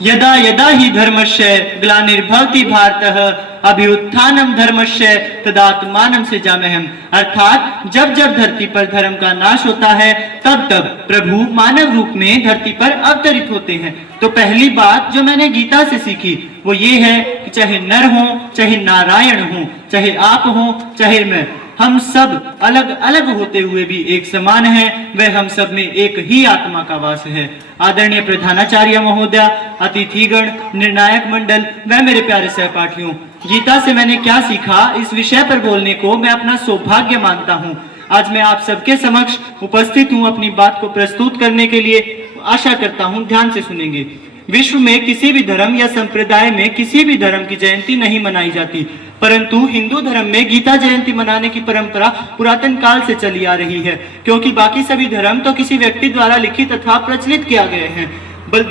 यदा यदा हि धर्मस्य ग्लानिर्भवति भारतः अभ्युत्थानम धर्मस्य तदात्मानं सृजाम्यहम्। अर्थात जब जब धरती पर धर्म का नाश होता है तब तब प्रभु मानव रूप में धरती पर अवतरित होते हैं। तो पहली बात जो मैंने गीता से सीखी वो ये है कि चाहे नर हो, चाहे नारायण हो, चाहे आप हो, चाहे मैं, हम सब अलग अलग होते हुए भी एक समान हैं। वह हम सब में एक ही आत्मा का वास है। आदरणीय प्रधानाचार्य महोदय, अतिथिगण, निर्णायक मंडल व मेरे प्यारे सहपाठियों, गीता से मैंने क्या सीखा इस विषय पर बोलने को मैं अपना सौभाग्य मानता हूँ। आज मैं आप सबके समक्ष उपस्थित हूँ अपनी बात को प्रस्तुत करने के लिए। आशा करता हूँ ध्यान से सुनेंगे। विश्व में किसी भी धर्म या संप्रदाय में किसी भी धर्म की जयंती नहीं मनाई जाती, परंतु हिंदू धर्म में गीता जयंती मनाने की परंपरा पुरातन काल से चली आ रही है, क्योंकि बाकी सभी धर्म तो किसी व्यक्ति द्वारा लिखित अथवा प्रचलित किया गए हैं,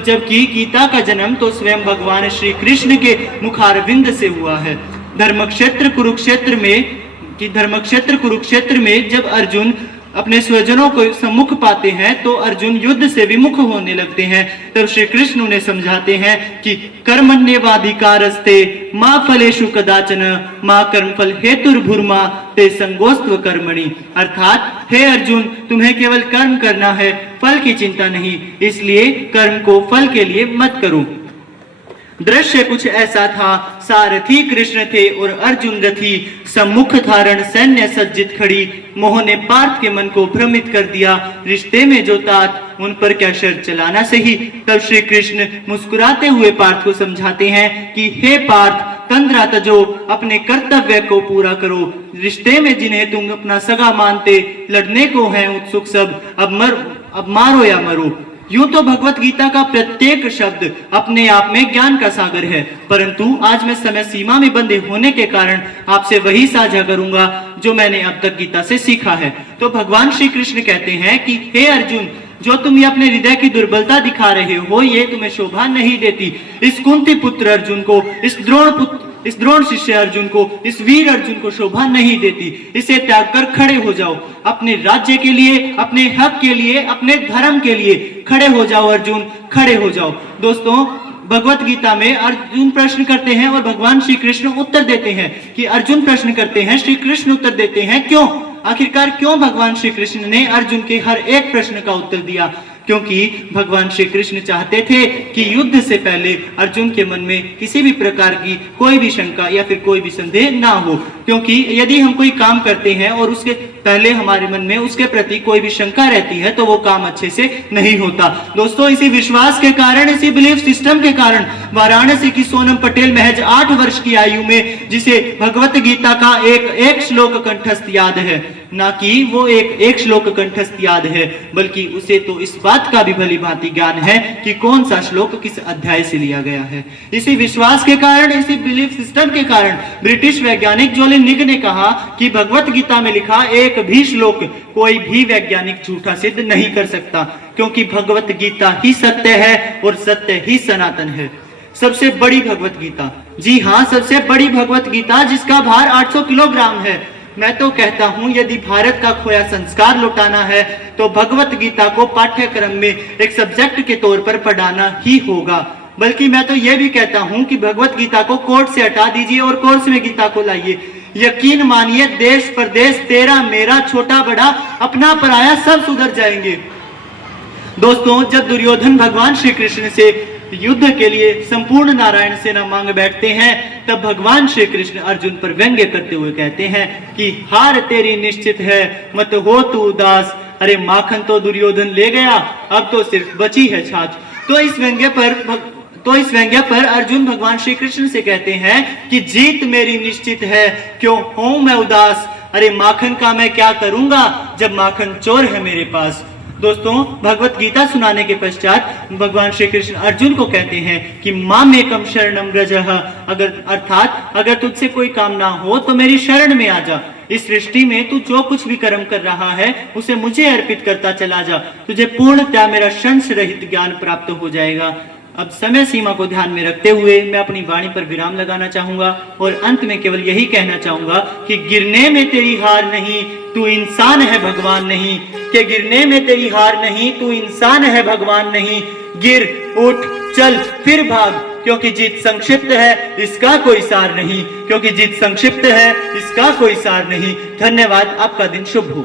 जबकि गीता का जन्म तो स्वयं भगवान श्री कृष्ण के मुखारविंद से हुआ है। धर्मक्षेत्र कुरुक्षेत्र में जब अर्जुन अपने स्वजनों को सम्मुख पाते हैं तो अर्जुन युद्ध से विमुख होने लगते हैं। तब श्री कृष्ण उन्हें समझाते हैं कि कर्मण्येवाधिकारस्ते मां फलेषु कदाचन मां कर्मफल हेतुर्भुर्मा ते संगोस्त्व कर्मणि। अर्थात हे अर्जुन, तुम्हें केवल कर्म करना है, फल की चिंता नहीं, इसलिए कर्म को फल के लिए मत करो। दृश्य कुछ ऐसा था, सारथी कृष्ण थे और अर्जुन रथी, सम्मुख धारण सैन्य सज्जित खड़ी, मोह ने पार्थ के मन को भ्रमित कर दिया, रिश्ते में जो तात उन पर क्या शर्त चलाना सही। तब श्री कृष्ण मुस्कुराते हुए पार्थ को समझाते हैं कि हे पार्थ, तंद्रा तजो, अपने कर्तव्य को पूरा करो। रिश्ते में जिन्हें तुम अपना सगा मानते, लड़ने को हैं उत्सुक सब, अब मारो या मरो। यूं तो भगवत गीता का प्रत्येक शब्द अपने आप में ज्ञान का सागर है, परंतु आज मैं समय सीमा में बंधे होने के कारण आपसे वही साझा करूंगा जो मैंने अब तक गीता से सीखा है। तो भगवान श्री कृष्ण कहते हैं कि हे अर्जुन, जो तुम ये अपने हृदय की दुर्बलता दिखा रहे हो ये तुम्हें शोभा नहीं देती। इस कुंती पुत्र अर्जुन को, इस द्रोण शिष्य अर्जुन को, इस वीर अर्जुन को शोभा नहीं देती। इसे त्याग कर खड़े हो जाओ, अपने राज्य के लिए, अपने हक के लिए, अपने धर्म के लिए खड़े हो जाओ अर्जुन, खड़े हो जाओ। दोस्तों, भगवत गीता में अर्जुन प्रश्न करते हैं और भगवान श्री कृष्ण उत्तर देते हैं कि अर्जुन प्रश्न करते हैं, श्री कृष्ण उत्तर देते हैं। क्यों? आखिरकार क्यों भगवान श्री कृष्ण ने अर्जुन के हर एक प्रश्न का उत्तर दिया? क्योंकि भगवान श्री कृष्ण चाहते थे कि युद्ध से पहले अर्जुन के मन में किसी भी प्रकार की कोई भी शंका या फिर कोई भी संदेह ना हो। क्योंकि यदि हम कोई काम करते हैं और उसके पहले हमारे मन में उसके प्रति कोई भी शंका रहती है तो वो काम अच्छे से नहीं होता। दोस्तों, इसी विश्वास के कारण, इसी बिलीफ सिस्टम के कारण वाराणसी की सोनम पटेल महज 8 वर्ष की आयु में, जिसे भगवत गीता का एक श्लोक कंठस्थ याद है, ना कि वो एक श्लोक कंठस्थ याद है, बल्कि उसे तो इस बात का भी भली भांति ज्ञान है कि कौन सा श्लोक किस अध्याय से लिया गया है। इसी विश्वास के कारण, इसी बिलीफ सिस्टम के कारण ब्रिटिश वैज्ञानिक जोलिन निग ने कहा कि भगवत गीता में लिखा एक भी श्लोक कोई भी वैज्ञानिक झूठा सिद्ध नहीं कर सकता, क्योंकि भगवत गीता ही सत्य है और सत्य ही सनातन है। सबसे बड़ी भगवत गीता, जी हाँ, सबसे बड़ी भगवत गीता जिसका भार 800 किलोग्राम है। मैं तो कहता हूं यदि भारत का खोया संस्कार लौटाना है तो भगवत गीता को पाठ्यक्रम में एक सब्जेक्ट के तौर पर पढ़ाना ही होगा। बल्कि मैं तो यह भी कहता हूं कि भगवत गीता को कोर्स से हटा दीजिए और कोर्स में गीता को लाइए। यकीन मानिए, देश प्रदेश, तेरा मेरा, छोटा बड़ा, अपना पराया सब सुधर जाएंगे। दोस्तों, जब दुर्योधन भगवान श्री कृष्ण से युद्ध के लिए संपूर्ण नारायण सेना मांग बैठते हैं तब भगवान श्री कृष्ण अर्जुन पर व्यंग्य करते हुए कहते हैं कि हार तेरी निश्चित है, मत हो तू उदास। अरे माखन तो दुर्योधन ले गया, अब तो सिर्फ बची है छाछ। तो इस व्यंग्य पर अर्जुन भगवान श्री कृष्ण से कहते हैं कि जीत मेरी निश्चित है, क्यों हूं मैं उदास। अरे माखन का मैं क्या करूंगा जब माखन चोर है मेरे पास। दोस्तों, भगवत गीता सुनाने के पश्चात भगवान श्री कृष्ण अर्जुन को कहते हैं कि मामेकम शरणम व्रजः, अगर तुझसे कोई काम ना हो तो मेरी शरण में आ जा। इस सृष्टि में तू जो कुछ भी कर्म कर रहा है उसे मुझे अर्पित करता चला जा, तुझे पूर्णतः मेरा शंस रहित ज्ञान प्राप्त हो जाएगा। अब समय सीमा को ध्यान में रखते हुए मैं अपनी वाणी पर विराम लगाना चाहूंगा और अंत में केवल यही कहना चाहूंगा कि गिरने में तेरी हार नहीं, तू इंसान है भगवान नहीं। कि गिरने में तेरी हार नहीं, तू इंसान है भगवान नहीं। गिर, उठ, चल फिर भाग, क्योंकि जीत संक्षिप्त है इसका कोई सार नहीं, क्योंकि जीत संक्षिप्त है इसका कोई सार नहीं। धन्यवाद, आपका दिन शुभ हो।